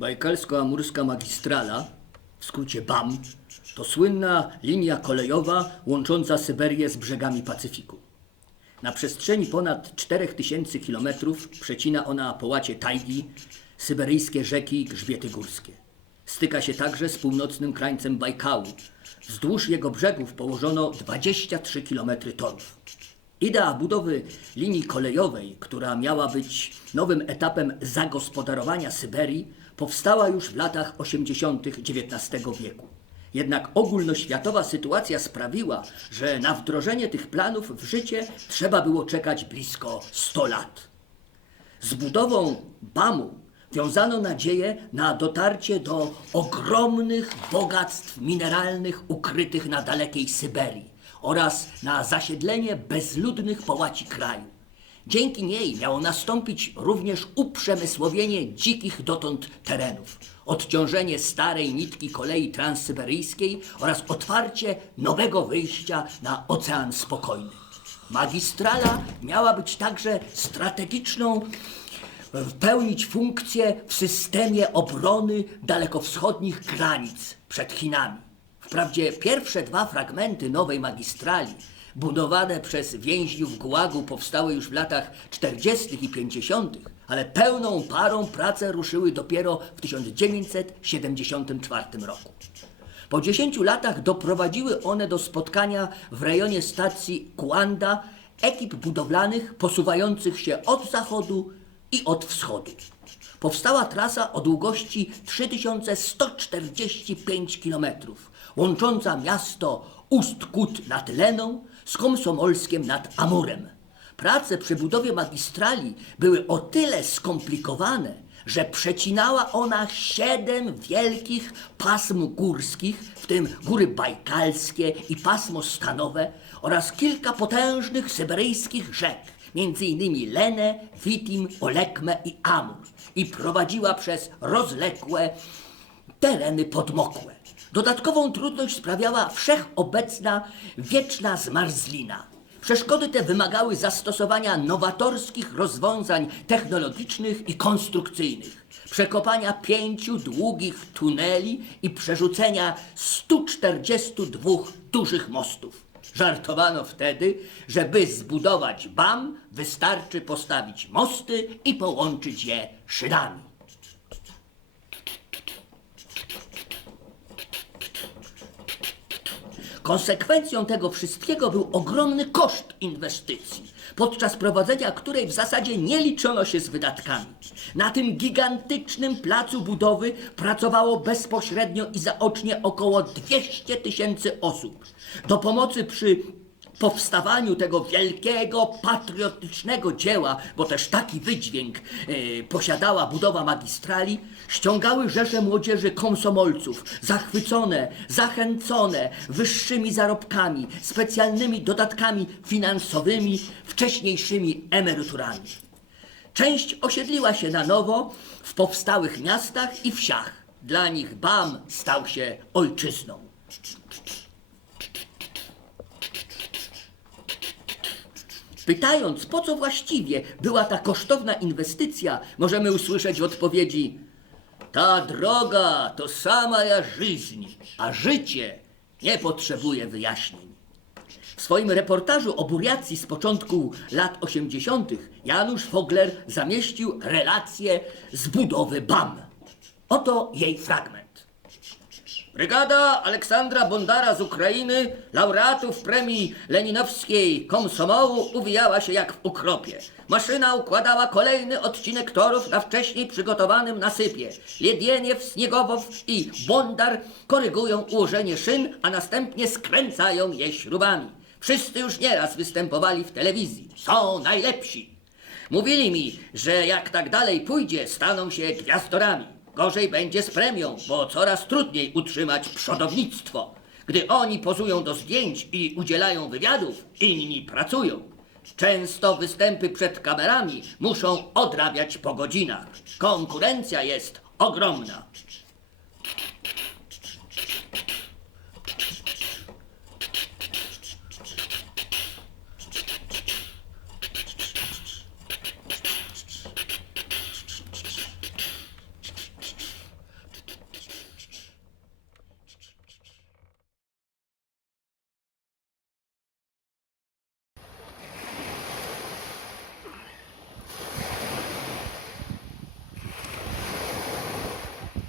Bajkalsko-Amurska Magistrala, w skrócie BAM, to słynna linia kolejowa łącząca Syberię z brzegami Pacyfiku. Na przestrzeni ponad 4000 kilometrów przecina ona połacie tajgi, syberyjskie rzeki i grzbiety górskie. Styka się także z północnym krańcem Bajkału. Wzdłuż jego brzegów położono 23 kilometry torów. Idea budowy linii kolejowej, która miała być nowym etapem zagospodarowania Syberii, powstała już w latach 80. XIX wieku. Jednak ogólnoświatowa sytuacja sprawiła, że na wdrożenie tych planów w życie trzeba było czekać blisko 100 lat. Z budową BAM-u wiązano nadzieję na dotarcie do ogromnych bogactw mineralnych ukrytych na dalekiej Syberii oraz na zasiedlenie bezludnych połaci kraju. Dzięki niej miało nastąpić również uprzemysłowienie dzikich dotąd terenów, odciążenie starej nitki kolei transsyberyjskiej oraz otwarcie nowego wyjścia na Ocean Spokojny. Magistrala miała być także strategiczną pełnić funkcję w systemie obrony dalekowschodnich granic przed Chinami. Wprawdzie pierwsze dwa fragmenty nowej magistrali, budowane przez więźniów Gułagu, powstały już w latach 40. i 50., ale pełną parą prace ruszyły dopiero w 1974 roku. Po 10 latach doprowadziły one do spotkania w rejonie stacji Kuanda ekip budowlanych posuwających się od zachodu i od wschodu. Powstała trasa o długości 3145 km, łącząca miasto Ust-Kut nad Leną z Komsomolskiem nad Amurem. Prace przy budowie magistrali były o tyle skomplikowane, że przecinała ona siedem wielkich pasm górskich, w tym góry bajkalskie i pasmo stanowe oraz kilka potężnych syberyjskich rzek, między innymi Lenę, Witim, Olekmę i Amur i prowadziła przez rozległe tereny podmokłe. Dodatkową trudność sprawiała wszechobecna wieczna zmarzlina. Przeszkody te wymagały zastosowania nowatorskich rozwiązań technologicznych i konstrukcyjnych, przekopania pięciu długich tuneli i przerzucenia 142 dużych mostów. Żartowano wtedy, że by zbudować BAM, wystarczy postawić mosty i połączyć je szynami. Konsekwencją tego wszystkiego był ogromny koszt inwestycji, podczas prowadzenia której w zasadzie nie liczono się z wydatkami. Na tym gigantycznym placu budowy pracowało bezpośrednio i zaocznie około 200 tysięcy osób. Do pomocy przy powstawaniu tego wielkiego, patriotycznego dzieła, bo też taki wydźwięk e, posiadała budowa magistrali, ściągały rzesze młodzieży komsomolców, zachwycone, zachęcone wyższymi zarobkami, specjalnymi dodatkami finansowymi, wcześniejszymi emeryturami. Część osiedliła się na nowo w powstałych miastach i wsiach. Dla nich BAM stał się ojczyzną. Pytając, po co właściwie była ta kosztowna inwestycja, możemy usłyszeć w odpowiedzi: Ta droga to sama ja żyźń, a życie nie potrzebuje wyjaśnień. W swoim reportażu o Buriacji z początku lat 80. Janusz Fogler zamieścił relację z budowy BAM. Oto jej fragment. Brygada Aleksandra Bondara z Ukrainy, laureatów premii leninowskiej Komsomołu, uwijała się jak w ukropie. Maszyna układała kolejny odcinek torów na wcześniej przygotowanym nasypie. Liedieniew, Sniegowow i Bondar korygują ułożenie szyn, a następnie skręcają je śrubami. Wszyscy już nieraz występowali w telewizji. Są najlepsi. Mówili mi, że jak tak dalej pójdzie, staną się gwiazdorami. Gorzej będzie z premią, bo coraz trudniej utrzymać przodownictwo. Gdy oni pozują do zdjęć i udzielają wywiadów, inni pracują. Często występy przed kamerami muszą odrabiać po godzinach. Konkurencja jest ogromna.